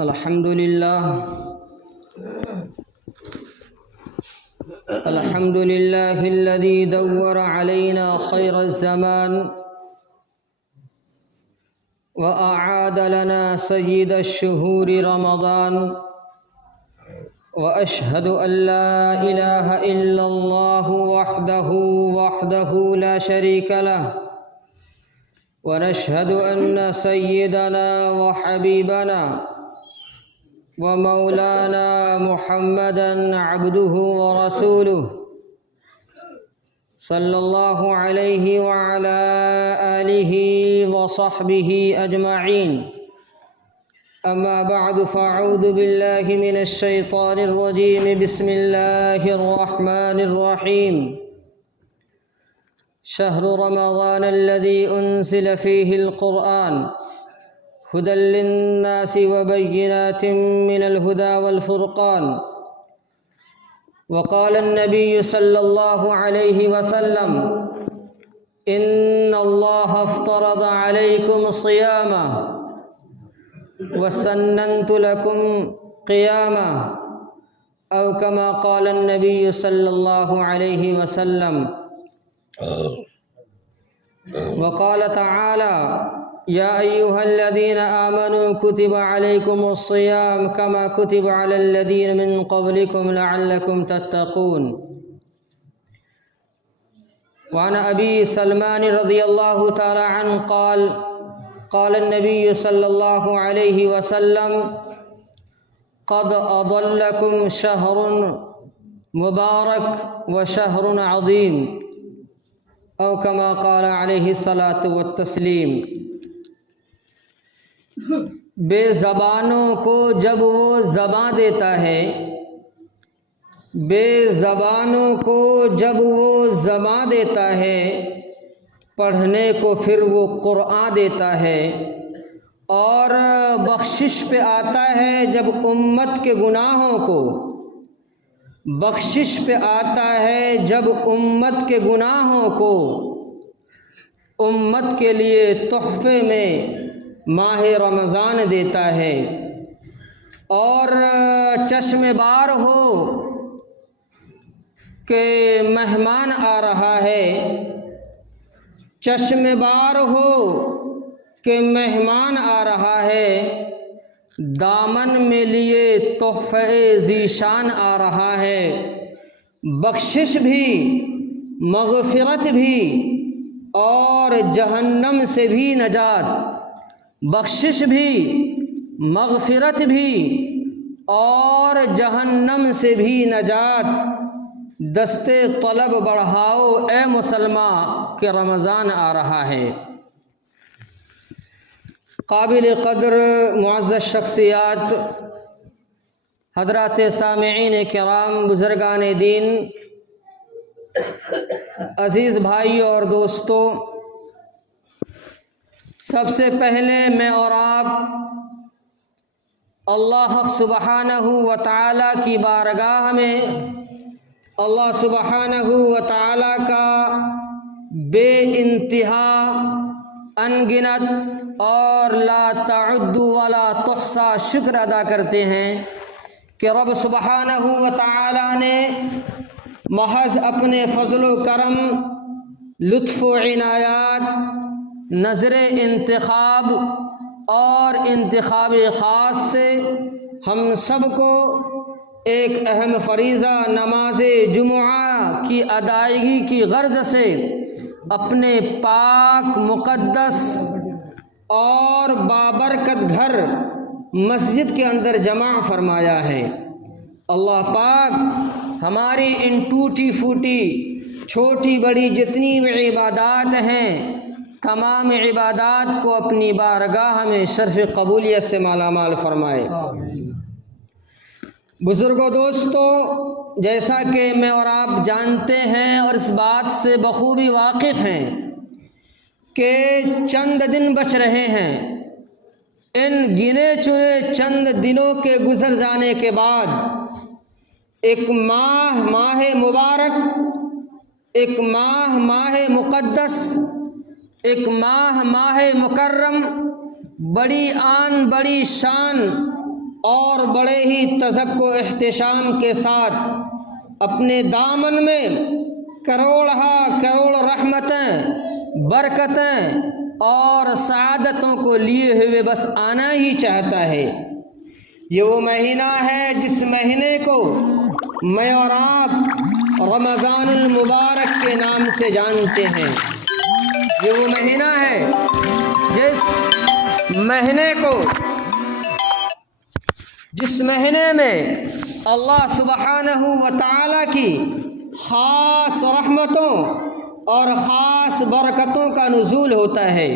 الحمد لله الذي دور علينا خير الزمان وأعاد لنا سيد الشهور رمضان، وأشهد أن لا إله إلا الله وحده لا شريك له، ونشهد أن سيدنا وحبيبنا ومولانا محمدًا عبده ورسوله صلى الله عليه وعلى آله وصحبه أجمعين. أما بعد، فأعوذ بالله من الشيطان الرجيم. بسم الله الرحمن الرحيم. شهر رمضان الذي أنزل فيه القرآن هدى للناس وبينات من الهدى والفرقان. وقال النبي صلى الله عليه وسلم: إن الله افترض عليكم صيامه وسننت لكم قيامه، أو كما قال النبي صلى الله عليه وسلم. وقال تعالى: يا أيها الذين آمنوا كتب عليكم الصيام كما كتب على الذين من قبلكم لعلكم تتقون. وعن أبي سلمان رضي الله تعالى عنه قال: قال النبي صلى الله عليه وسلم: قد أضلكم شهر مبارك وشهر عظيم، أو كما قال عليه الصلاة والتسلیم. بے زبانوں کو جب وہ زباں دیتا ہے، بے زبانوں کو جب وہ زباں دیتا ہے، پڑھنے کو پھر وہ قرآن دیتا ہے، اور بخشش پہ آتا ہے جب امت کے گناہوں کو، بخشش پہ آتا ہے جب امت کے گناہوں کو امت کے لیے تحفے میں ماہ رمضان دیتا ہے. اور چشم بار ہو کہ مہمان آ رہا ہے، چشم بار ہو کہ مہمان آ رہا ہے، دامن میں لیے تحفے ذیشان آ رہا ہے. بخشش بھی، مغفرت بھی اور جہنم سے بھی نجات، بخشش بھی، مغفرت بھی اور جہنم سے بھی نجات. دستے طلب بڑھاؤ اے مسلمان کہ رمضان آ رہا ہے. قابل قدر معزز شخصیات، حضرات سامعین کرام، بزرگان دین، عزیز بھائیوں اور دوستوں، سب سے پہلے میں اور آپ اللہ سبحانہ و تعالیٰ کی بارگاہ میں اللہ سبحانہ و تعالیٰ کا بے انتہا، انگنت اور لا تعد ولا تحصى شکر ادا کرتے ہیں کہ رب سبحانہ و تعالیٰ نے محض اپنے فضل و کرم، لطف و عنایات، نظر انتخاب اور انتخاب خاص سے ہم سب کو ایک اہم فریضہ نماز جمعہ کی ادائیگی کی غرض سے اپنے پاک، مقدس اور بابرکت گھر مسجد کے اندر جمع فرمایا ہے. اللہ پاک ہماری ان ٹوٹی پھوٹی چھوٹی بڑی جتنی بھی عبادات ہیں، تمام عبادات کو اپنی بارگاہ میں شرف قبولیت سے مالا مال فرمائے. بزرگوں، دوستوں، جیسا کہ میں اور آپ جانتے ہیں اور اس بات سے بخوبی واقف ہیں کہ چند دن بچ رہے ہیں. ان گنے چنے چند دنوں کے گزر جانے کے بعد ایک ماہ مبارک، ایک ماہ مقدس، ایک ماہ مکرم، بڑی آن بڑی شان اور بڑے ہی تذکر و احتشام کے ساتھ اپنے دامن میں کروڑ رحمتیں، برکتیں اور سعادتوں کو لیے ہوئے بس آنا ہی چاہتا ہے۔ یہ وہ مہینہ ہے جس مہینے کو میں اور آپ رمضان المبارک کے نام سے جانتے ہیں۔ یہ وہ مہینہ ہے جس مہینے میں اللہ سبحانہ و تعالیٰ کی خاص رحمتوں اور خاص برکتوں کا نزول ہوتا ہے۔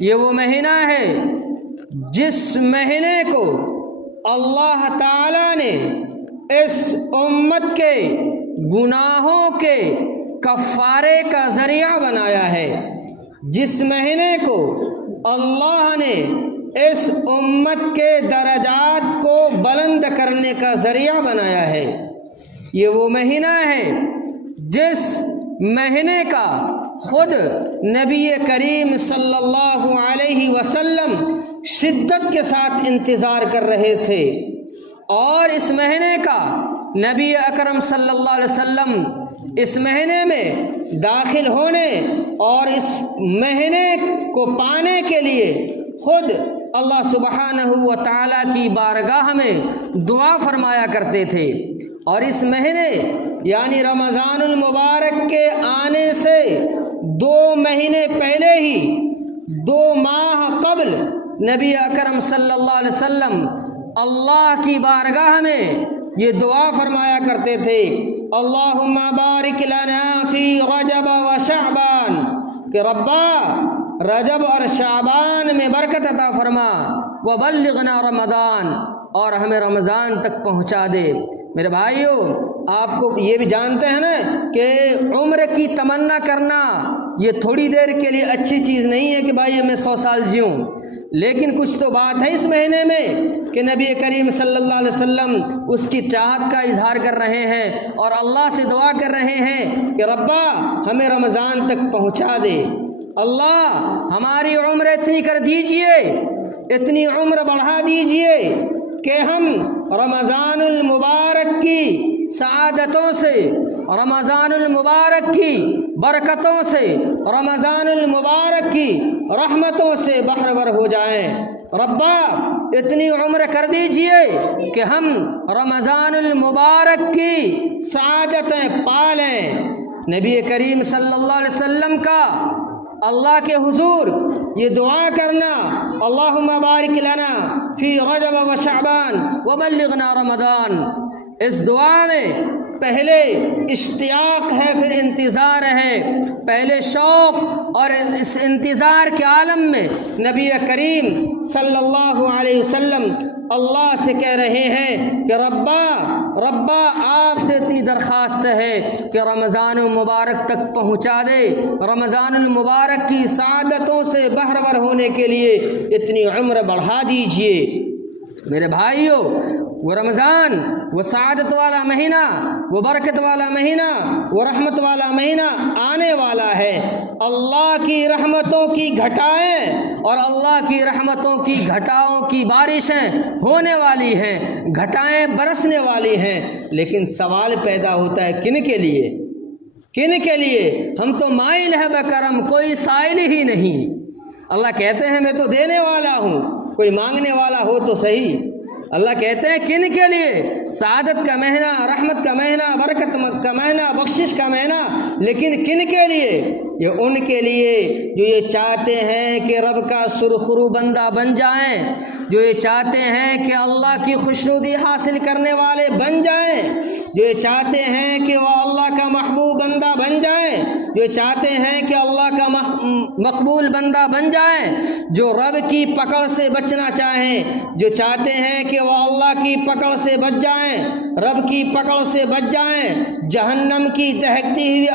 یہ وہ مہینہ ہے جس مہینے کو اللہ تعالیٰ نے اس امت کے گناہوں کے کفارے کا ذریعہ بنایا ہے۔ جس مہینے کو اللہ نے اس امت کے درجات کو بلند کرنے کا ذریعہ بنایا ہے۔ یہ وہ مہینہ ہے جس مہینے کا خود نبی کریم صلی اللہ علیہ وسلم شدت کے ساتھ انتظار کر رہے تھے، اور اس مہینے کا نبی اکرم صلی اللہ علیہ وسلم اس مہینے میں داخل ہونے اور اس مہینے کو پانے کے لیے خود اللہ سبحانہ و تعالیٰ کی بارگاہ میں دعا فرمایا کرتے تھے۔ اور اس مہینے یعنی رمضان المبارک کے آنے سے 2 مہینے پہلے ہی 2 ماہ قبل نبی اکرم صلی اللہ علیہ وسلم اللہ کی بارگاہ میں یہ دعا فرمایا کرتے تھے، اللہم بارک لنا فی رجب و شعبان، کہ ربا رجب اور شعبان میں برکت عطا فرما، وبلغنا رمضان، اور ہمیں رمضان تک پہنچا دے۔ میرے بھائیوں، آپ کو یہ بھی جانتے ہیں نا کہ عمر کی تمنا کرنا یہ تھوڑی دیر کے لیے اچھی چیز نہیں ہے کہ بھائی میں 100 سال جیوں، لیکن کچھ تو بات ہے اس مہینے میں کہ نبی کریم صلی اللہ علیہ وسلم اس کی چاہت کا اظہار کر رہے ہیں اور اللہ سے دعا کر رہے ہیں کہ ربا ہمیں رمضان تک پہنچا دے، اللہ ہماری عمر اتنی کر دیجئے، اتنی عمر بڑھا دیجئے کہ ہم رمضان المبارک کی سعادتوں سے، رمضان المبارک کی برکتوں سے، رمضان المبارک کی رحمتوں سے بہرور ہو جائیں۔ ربا اتنی عمر کر دیجئے کہ ہم رمضان المبارک کی سعادتیں پالیں۔ نبی کریم صلی اللہ علیہ وسلم کا اللہ کے حضور یہ دعا کرنا، اللہم بارک لنا فی رجب و شعبان وبلغنا رمضان، اس دعا میں پہلے اشتیاق ہے، پھر انتظار ہے۔ پہلے شوق اور اس انتظار کے عالم میں نبی کریم صلی اللہ علیہ وسلم اللہ سے کہہ رہے ہیں کہ ربا آپ سے اتنی درخواست ہے کہ رمضان المبارک تک پہنچا دے، رمضان المبارک کی سعادتوں سے بہرور ہونے کے لیے اتنی عمر بڑھا دیجئے۔ میرے بھائیوں، وہ رمضان، وہ سعادت والا مہینہ، وہ برکت والا مہینہ، وہ رحمت والا مہینہ آنے والا ہے۔ اللہ کی رحمتوں کی گھٹائیں اور اللہ کی رحمتوں کی گھٹاؤں کی بارشیں ہونے والی ہیں، گھٹائیں برسنے والی ہیں، لیکن سوال پیدا ہوتا ہے کن کے لیے؟ کن کے لیے؟ ہم تو مائل ہے بکرم، کوئی سائل ہی نہیں۔ اللہ کہتے ہیں میں تو دینے والا ہوں، کوئی مانگنے والا ہو تو صحیح۔ اللہ کہتے ہیں کن کے لیے؟ سعادت کا مہینہ، رحمت کا مہینہ، برکت کا مہینہ، بخشش کا مہینہ، لیکن کن کے لیے؟ یہ ان کے لیے جو یہ چاہتے ہیں کہ رب کا سرخرو بندہ بن جائیں، جو یہ چاہتے ہیں کہ اللہ کی خوشنودی حاصل کرنے والے بن جائیں، جو یہ چاہتے ہیں کہ وہ اللہ کا محبوب بندہ بن جائیں، جو چاہتے ہیں کہ اللہ کا مقبول بندہ بن جائیں، جو رب کی پکڑ سے بچنا چاہیں، جو چاہتے ہیں کہ وہ اللہ کی پکڑ سے بچ جائیں، رب کی پکڑ سے بچ جائیں، جہنم کی دہکتی ہوئی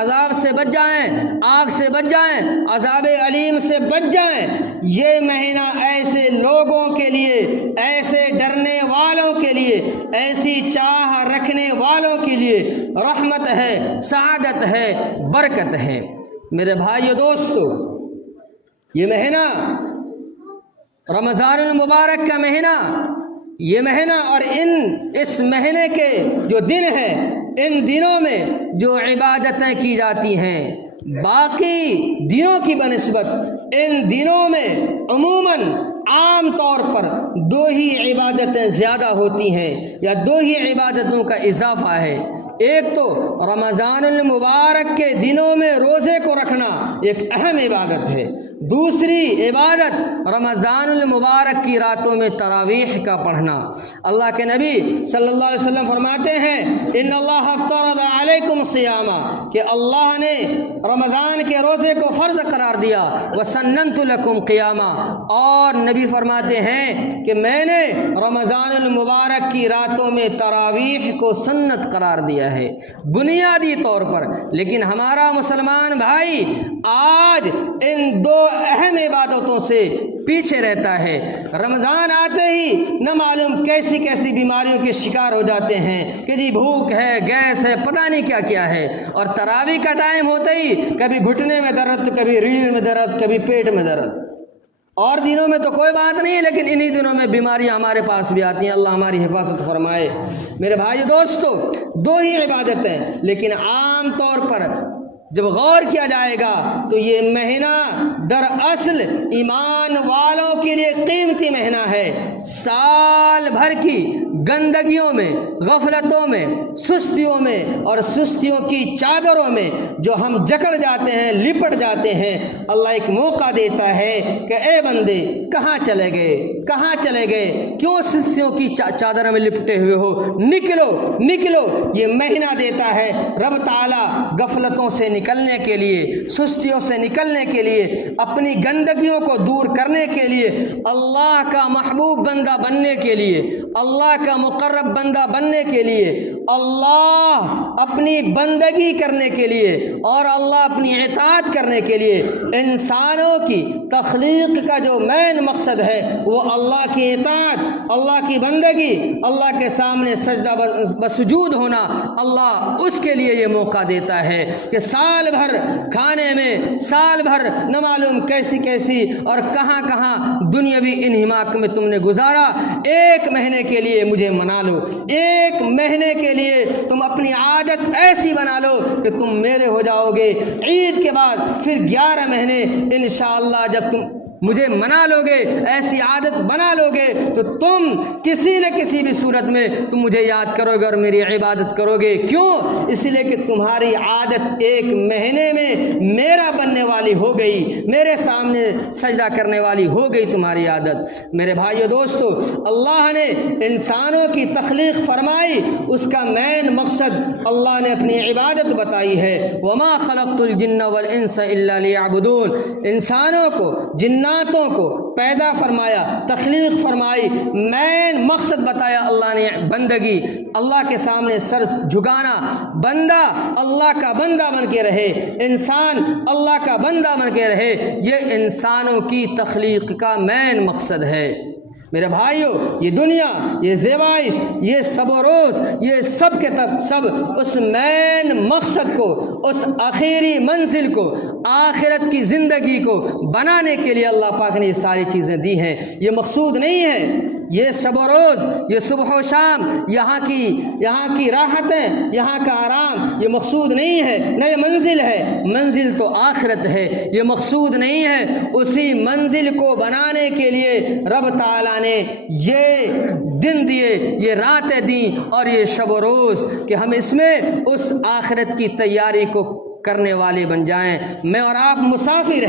عذاب سے بچ جائیں، آگ سے بچ جائیں، عذاب علیم سے بچ جائیں۔ یہ مہینہ ایسے لوگوں کے لیے، ایسے ڈرنے والوں کے لیے، ایسی چاہ رکھنے والوں کے لیے رحمت ہے، سعادت ہے، برکت ہے۔ میرے بھائیو دوستو، یہ مہینہ رمضان المبارک کا مہینہ یہ مہینہ اور اس مہینے کے جو دن ہیں، ان دنوں میں جو عبادتیں کی جاتی ہیں باقی دنوں کی بنسبت ان دنوں میں عموماً عام طور پر 2 ہی عبادتیں زیادہ ہوتی ہیں یا 2 ہی عبادتوں کا اضافہ ہے۔ ایک تو رمضان المبارک کے دنوں میں روزے کو رکھنا ایک اہم عبادت ہے، دوسری عبادت رمضان المبارک کی راتوں میں تراویح کا پڑھنا۔ اللہ کے نبی صلی اللہ علیہ وسلم فرماتے ہیں ان اللہ افترض علیکم صیاما، کہ اللہ نے رمضان کے روزے کو فرض قرار دیا، وسننت لکم قیاما، اور نبی فرماتے ہیں کہ میں نے رمضان المبارک کی راتوں میں تراویح کو سنت قرار دیا ہے بنیادی طور پر۔ لیکن ہمارا مسلمان بھائی آج ان 2 اہم عبادتوں سے پیچھے رہتا ہے۔ رمضان آتے ہی نہ معلوم کیسی کیسی بیماریوں کے شکار ہو جاتے ہیں کہ جی بھوک ہے، گیس ہے، پتہ نہیں کیا کیا ہے، اور تراویح کا ٹائم ہوتے ہی کبھی گھٹنے میں درد، کبھی ریڑھ میں درد، کبھی پیٹ میں درد۔ اور دنوں میں تو کوئی بات نہیں، لیکن انہی دنوں میں بیماریاں ہمارے پاس بھی آتی ہیں، اللہ ہماری حفاظت فرمائے۔ میرے بھائی دوستو، 2 ہی عبادتیں، لیکن عام طور پر جب غور کیا جائے گا تو یہ مہینہ دراصل ایمان والوں کے لیے قیمتی مہینہ ہے۔ سال بھر کی گندگیوں میں، غفلتوں میں، سستیوں میں اور سستیوں کی چادروں میں جو ہم جکڑ جاتے ہیں، لپٹ جاتے ہیں، اللہ ایک موقع دیتا ہے کہ اے بندے کہاں چلے گئے، کہاں چلے گئے، کیوں سستیوں کی چادر میں لپٹے ہوئے ہو، نکلو نکلو۔ یہ مہینہ دیتا ہے رب تعالیٰ غفلتوں سے نکلنے کے لیے، سستیوں سے نکلنے کے لیے، اپنی گندگیوں کو دور کرنے کے لیے، اللہ کا محبوب بندہ بننے کے لیے، اللہ کا مقرب بندہ بننے کے لیے، اللہ اپنی بندگی کرنے کے لیے اور اللہ اپنی اطاعت کرنے کے لیے۔ انسانوں کی تخلیق کا جو مین مقصد ہے وہ اللہ کی اطاعت، اللہ کی بندگی، اللہ کے سامنے سجدہ بسجود ہونا۔ اللہ اس کے لیے یہ موقع دیتا ہے کہ سال بھر کھانے میں، سال بھر نہ معلوم کیسی کیسی اور کہاں کہاں دنیاوی انہماک میں تم نے گزارا، 1 مہینے کے لیے مجھے منا لو، 1 مہینے کے لیے تم اپنی عادت ایسی بنا لو کہ تم میرے ہو جاؤ گے۔ عید کے بعد پھر 11 مہینے انشاءاللہ جب تم مجھے منا لو گے، ایسی عادت بنا لو گے تو تم کسی نہ کسی بھی صورت میں تم مجھے یاد کرو گے اور میری عبادت کرو گے۔ کیوں؟ اس لیے کہ تمہاری عادت 1 مہینے میں میرا بننے والی ہو گئی، میرے سامنے سجدہ کرنے والی ہو گئی تمہاری عادت۔ میرے بھائیو دوستو، اللہ نے انسانوں کی تخلیق فرمائی، اس کا مین مقصد اللہ نے اپنی عبادت بتائی ہے۔ وما خلقت الجن والانس الا ليعبدون، انسانوں کو، جناتوں کو پیدا فرمایا، تخلیق فرمائی، مین مقصد بتایا اللہ نے بندگی، اللہ کے سامنے سر جھکانا، بندہ اللہ کا بندہ بن کے رہے، انسان اللہ کا بندہ بن کے رہے، یہ انسانوں کی تخلیق کا مین مقصد ہے۔ میرے بھائیو، یہ دنیا، یہ زیبائش، یہ سب و روز، یہ سب کے سب اس مین مقصد کو، اس آخری منزل کو، آخرت کی زندگی کو بنانے کے لیے اللہ پاک نے یہ ساری چیزیں دی ہیں۔ یہ مقصود نہیں ہے یہ سب و روز، یہ صبح و شام، یہاں کی راحتیں، یہاں کا آرام، یہ مقصود نہیں ہے، نہ یہ منزل ہے، منزل تو آخرت ہے، یہ مقصود نہیں ہے۔ اسی منزل کو بنانے کے لیے رب تعالیٰ نے یہ دن دیے، یہ راتیں دیں اور یہ شب و روز کہ ہم اس میں اس آخرت کی تیاری کو کرنے والے بن جائیں۔ میں اور آپ مسافر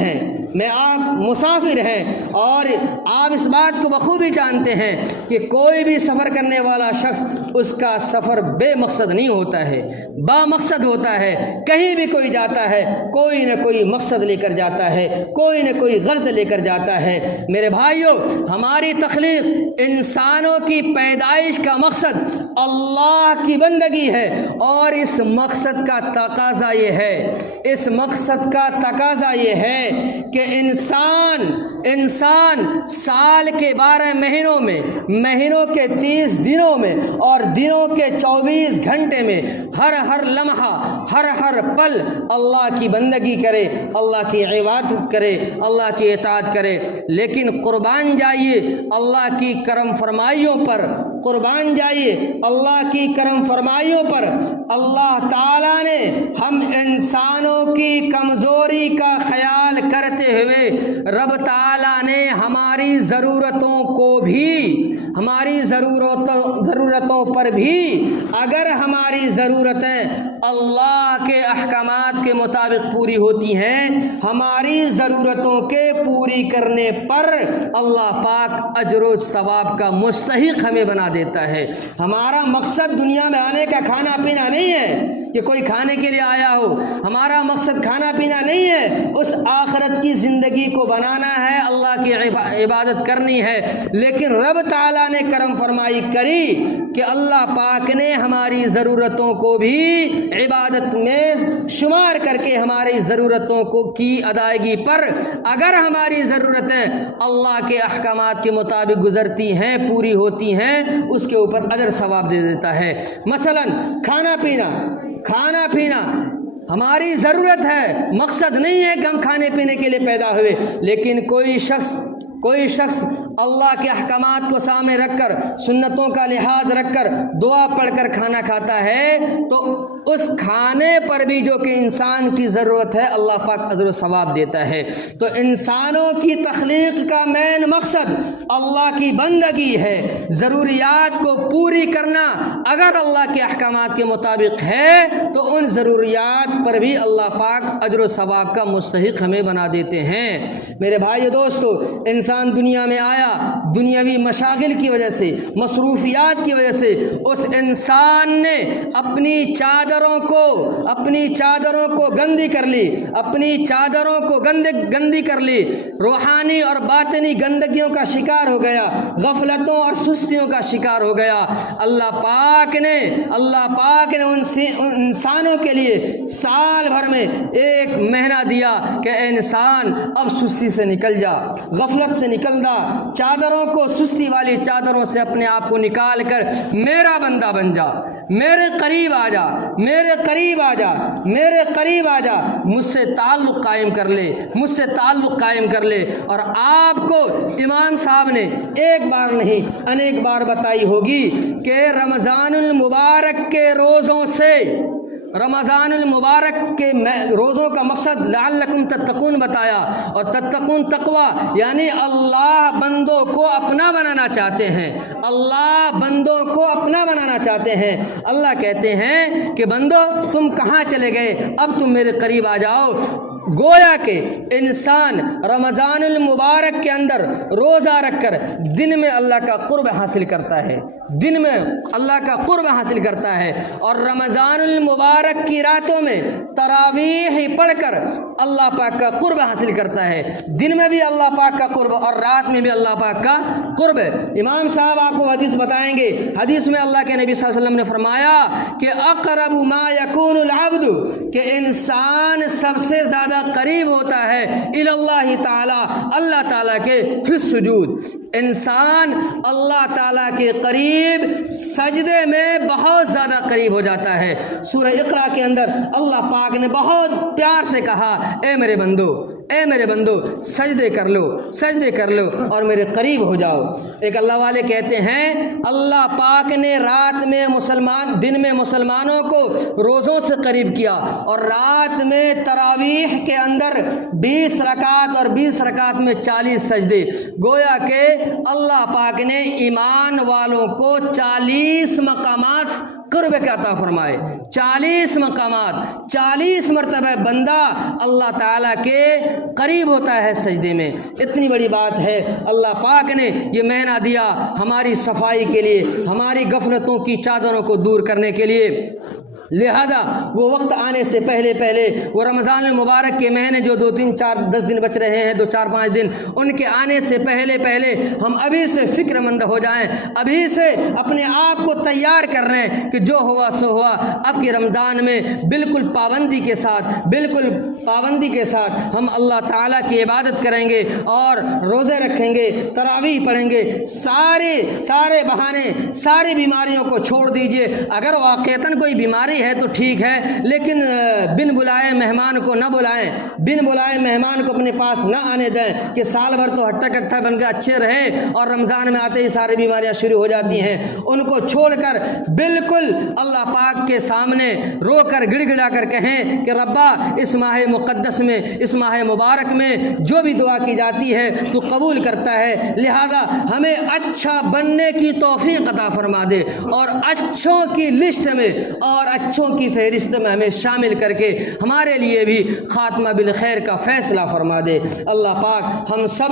ہیں، اور آپ اس بات کو بخوبی جانتے ہیں کہ کوئی بھی سفر کرنے والا شخص، اس کا سفر بے مقصد نہیں ہوتا ہے، با مقصد ہوتا ہے۔ کہیں بھی کوئی جاتا ہے، کوئی نہ کوئی مقصد لے کر جاتا ہے، کوئی نہ کوئی غرض لے کر جاتا ہے۔ میرے بھائیوں، ہماری تخلیق، انسانوں کی پیدائش کا مقصد اللہ کی بندگی ہے، اور اس مقصد کا تقاضا یہ ہے اس مقصد کا تقاضا یہ ہے کہ انسان سال کے 12 مہینوں میں، مہینوں کے 30 دنوں میں اور دنوں کے 24 گھنٹے میں ہر لمحہ ہر پل اللہ کی بندگی کرے، اللہ کی عبادت کرے، اللہ کی اطاعت کرے۔ لیکن قربان جائیے اللہ کی کرم فرمائیوں پر، قربان جائیے اللہ کی کرم فرمائیوں پر۔ اللہ تعالیٰ نے ہم انسانوں کی کمزوری کا خیال کرتے ہوئے رب تعالیٰ نے ہماری ضرورتوں کو بھی، ہماری ضرورتوں پر بھی، اگر ہماری ضرورتیں اللہ کے احکامات کے مطابق پوری ہوتی ہیں، ہماری ضرورتوں کے پوری کرنے پر اللہ پاک اجر و ثواب کا مستحق ہمیں بنا دیتا ہے۔ ہمارا مقصد دنیا میں آنے کا کھانا پینا نہیں ہے کہ کوئی کھانے کے لیے آیا ہو، ہمارا مقصد کھانا پینا نہیں ہے، اس آخرت کی زندگی کو بنانا ہے، اللہ کی عبادت کرنی ہے۔ لیکن رب تعالیٰ نے کرم فرمائی کری کہ اللہ پاک نے ہماری ضرورتوں کو بھی عبادت میں شمار کر کے ہماری ضرورتوں کی ادائیگی پر اگر ہماری ضرورتیں اللہ کے احکامات کے مطابق گزرتی ہیں، پوری ہوتی ہیں، اس کے اوپر اجر ثواب دے دیتا ہے۔ مثلا کھانا پینا ہماری ضرورت ہے، مقصد نہیں ہے کہ ہم کھانے پینے کے لیے پیدا ہوئے، لیکن کوئی شخص اللہ کے احکامات کو سامنے رکھ کر، سنتوں کا لحاظ رکھ کر، دعا پڑھ کر کھانا کھاتا ہے تو اس کھانے پر بھی جو کہ انسان کی ضرورت ہے اللہ پاک اجر و ثواب دیتا ہے۔ تو انسانوں کی تخلیق کا مین مقصد اللہ کی بندگی ہے، ضروریات کو پوری کرنا۔ اگر اللہ کے احکامات کے مطابق ہے تو ان ضروریات پر بھی اللہ پاک اجر و ثواب کا مستحق ہمیں بنا دیتے ہیں۔ میرے بھائی دوستو، انسان دنیا میں آیا، دنیاوی مشاغل کی وجہ سے، مصروفیات کی وجہ سے اس انسان نے اپنی چادروں کو گندی کر لی، اپنی چادروں کو گندی کر لی، روحانی اور باطنی گندگیوں کا شکار ہو گیا، غفلتوں اور سستیوں کا شکار ہو گیا۔ اللہ پاک نے ان انسانوں کے لیے سال بھر میں ایک مہینہ دیا کہ اے انسان اب سستی سے نکل جا، غفلت سے نکل جا، چادروں کو، سستی والی چادروں سے اپنے آپ کو نکال کر میرا بندہ بن جا، میرے قریب آ جا، میرے قریب آ جا، میرے قریب آ جا، مجھ سے تعلق قائم کر لے۔ اور آپ کو امام صاحب نے ایک بار نہیں انیک بار بتائی ہوگی کہ رمضان المبارک کے روزوں کا مقصد لعلکم تتقون بتایا، اور تتقون تقوی یعنی اللہ بندوں کو اپنا بنانا چاہتے ہیں، اللہ کہتے ہیں کہ بندو تم کہاں چلے گئے، اب تم میرے قریب آ جاؤ۔ گویا کہ انسان رمضان المبارک کے اندر روزہ رکھ کر دن میں اللہ کا قرب حاصل کرتا ہے، اور رمضان المبارک کی راتوں میں تراویح پڑھ کر اللہ پاک کا قرب حاصل کرتا ہے، دن میں بھی اللہ پاک کا قرب اور رات میں بھی اللہ پاک کا قرب۔ امام صاحب آپ کو حدیث بتائیں گے، حدیث میں اللہ کے نبی صلی اللہ علیہ وسلم نے فرمایا کہ اقرب ما یکون العبد، کہ انسان سب سے زیادہ قریب ہوتا ہے الی اللہ تعالی، اللہ تعالیٰ کے فی السجود، انسان اللہ تعالیٰ کے قریب سجدے میں بہت زیادہ قریب ہو جاتا ہے۔ سورہ اقرا کے اندر اللہ پاک نے بہت پیار سے کہا اے میرے بندو سجدے کر لو اور میرے قریب ہو جاؤ۔ ایک اللہ والے کہتے ہیں اللہ پاک نے دن میں مسلمانوں کو روزوں سے قریب کیا، اور رات میں تراویح کے اندر 20 رکعت اور 20 رکعت میں 40 سجدے، گویا کہ اللہ پاک نے ایمان والوں کو 40 مقامات قرب کے عطا فرمائے، 40 مقامات، 40 مرتبہ بندہ اللہ تعالیٰ کے قریب ہوتا ہے سجدے میں۔ اتنی بڑی بات ہے، اللہ پاک نے یہ مہینہ دیا ہماری صفائی کے لیے، ہماری غفلتوں کی چادروں کو دور کرنے کے لیے۔ لہذا وہ وقت آنے سے پہلے وہ رمضان المبارک کے مہینے جو 2 3 4 10 دن بچ رہے ہیں، 2 4 5 دن، ان کے آنے سے پہلے ہم ابھی سے فکر مند ہو جائیں، ابھی سے اپنے آپ کو تیار کر رہے ہیں کہ جو ہوا سو ہوا۔ اب کے رمضان میں بالکل پابندی کے ساتھ ہم اللہ تعالیٰ کی عبادت کریں گے اور روزے رکھیں گے، تراویح پڑھیں گے، سارے بہانے، ساری بیماریوں کو چھوڑ دیجئے۔ اگر واقعتاً کوئی بیماری ہے تو ٹھیک ہے، لیکن بن بلائے مہمان کو نہ بلائیں، بن بلائے مہمان کو اپنے پاس نہ آنے دیں کہ سال بھر تو ہٹا کٹھا بن کے اچھے رہے اور رمضان میں آتے ہی ساری بیماریاں شروع ہو جاتی ہیں۔ ان کو چھوڑ کر بالکل اللہ پاک کے سامنے رو کر گڑ گڑا کر کہیں کہ ربا اس ماہ مقدس میں، اس ماہ مبارک میں جو بھی دعا کی جاتی ہے تو قبول کرتا ہے، لہذا ہمیں اچھا بننے کی توفیق عطا فرما دے اور اچھوں کی لسٹ میں اور اچھوں کی فہرست میں ہمیں شامل کر کے ہمارے لیے بھی خاتمہ بالخیر کا فیصلہ فرما دے۔ اللہ پاک ہم سب